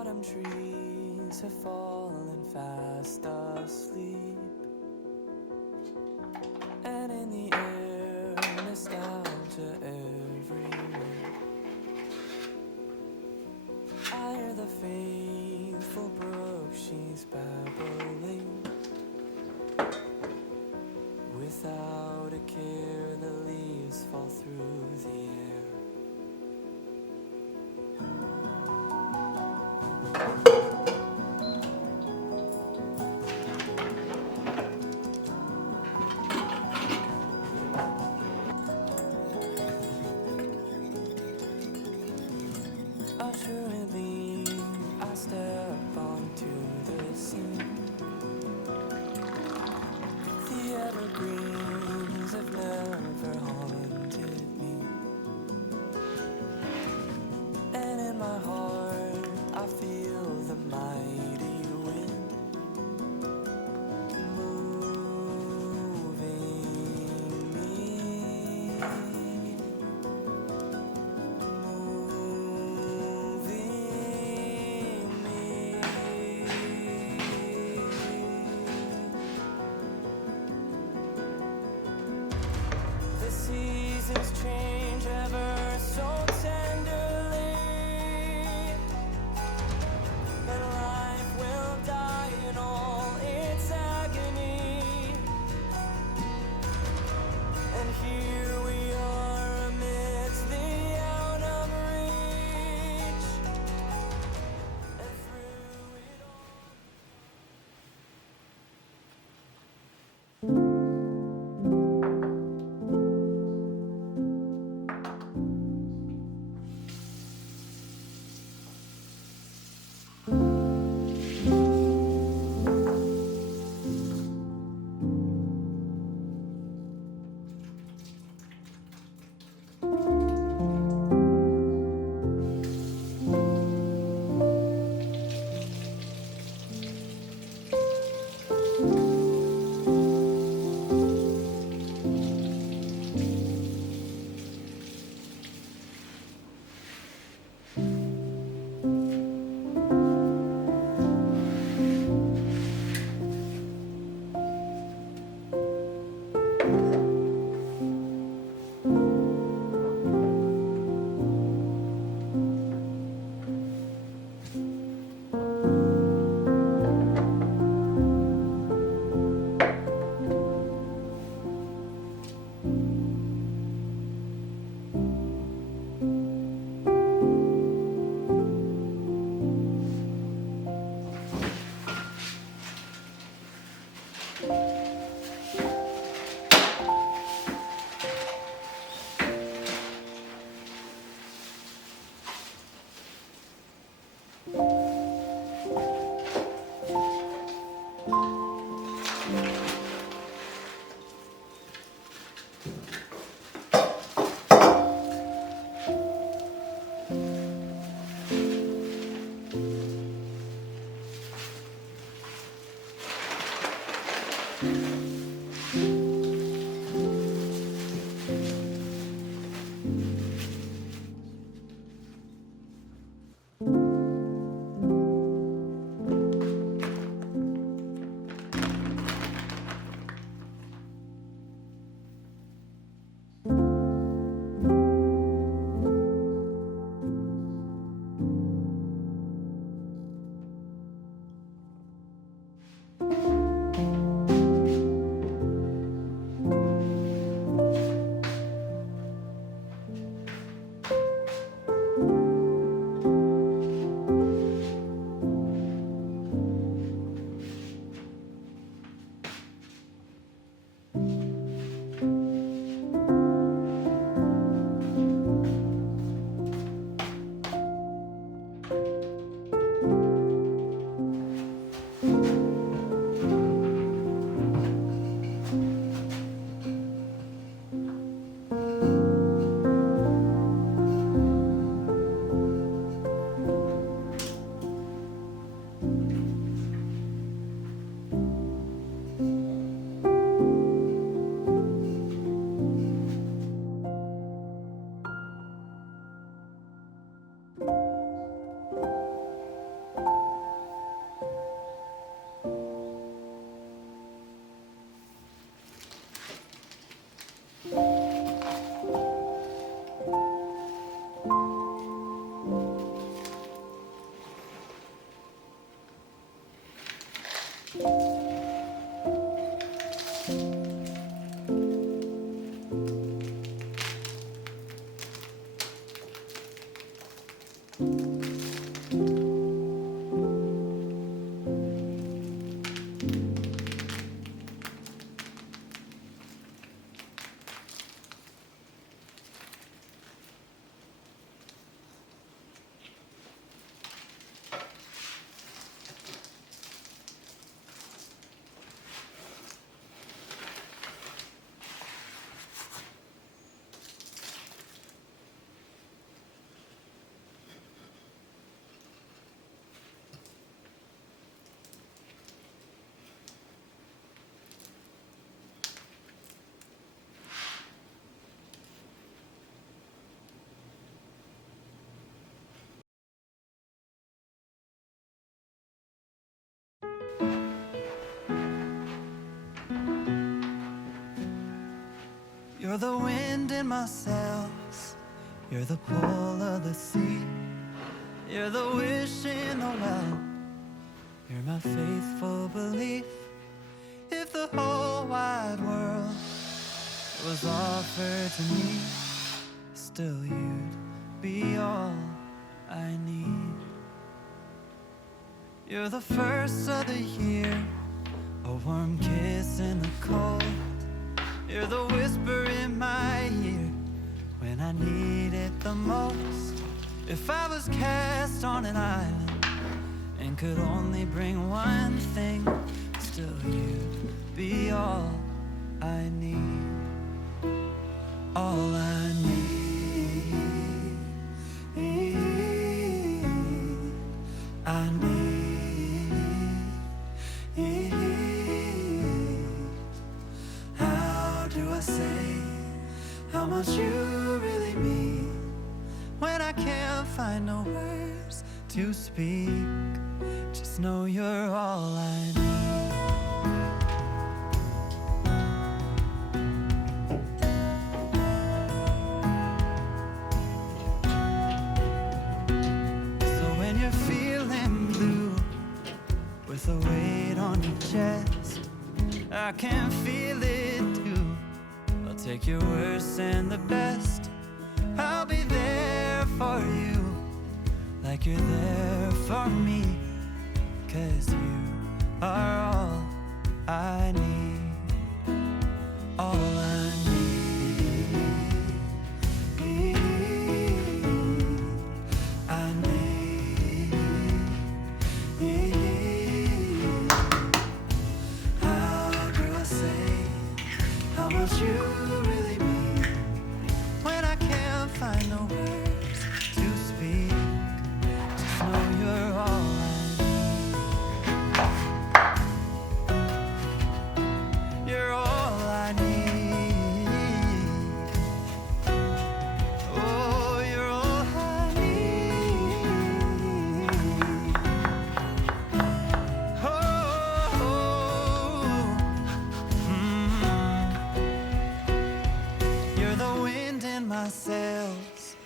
autumn trees have fallen fast asleep, and in the air nostalgia everywhere. I hear the faithful brook, she's babbling. Without a care, the leaves fall through the air. You're the wind in my sails, you're the pull of the sea, you're the wish in the well, you're my faithful belief. If the whole wide world was offered to me, still you'd be all I need. You're the first of the year, a warm kiss in the cold. You're the whisper in my ear when I need it the most. If I was cast on an island and could only bring one thing, still you'd be all I need. All I need, I need. Say how much you really mean when I can't find no words to speak. Just know you're all I need. So when you're feeling blue with a weight on your chest, I can feel it too. Take your worst and the best, I'll be there for you, like you're there for me, 'cause you are all I need. All I need, I need. How do I say how much you find no words to speak. Just know you're all I need. You're all I need. Oh, you're all I need. You're the wind in my sails,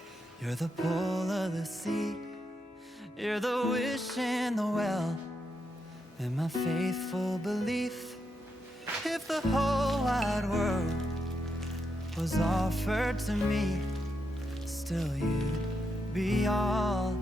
you're the pull of the sea, you're the wish in the well, and my faithful belief. If the whole wide world was offered to me, still you'd be all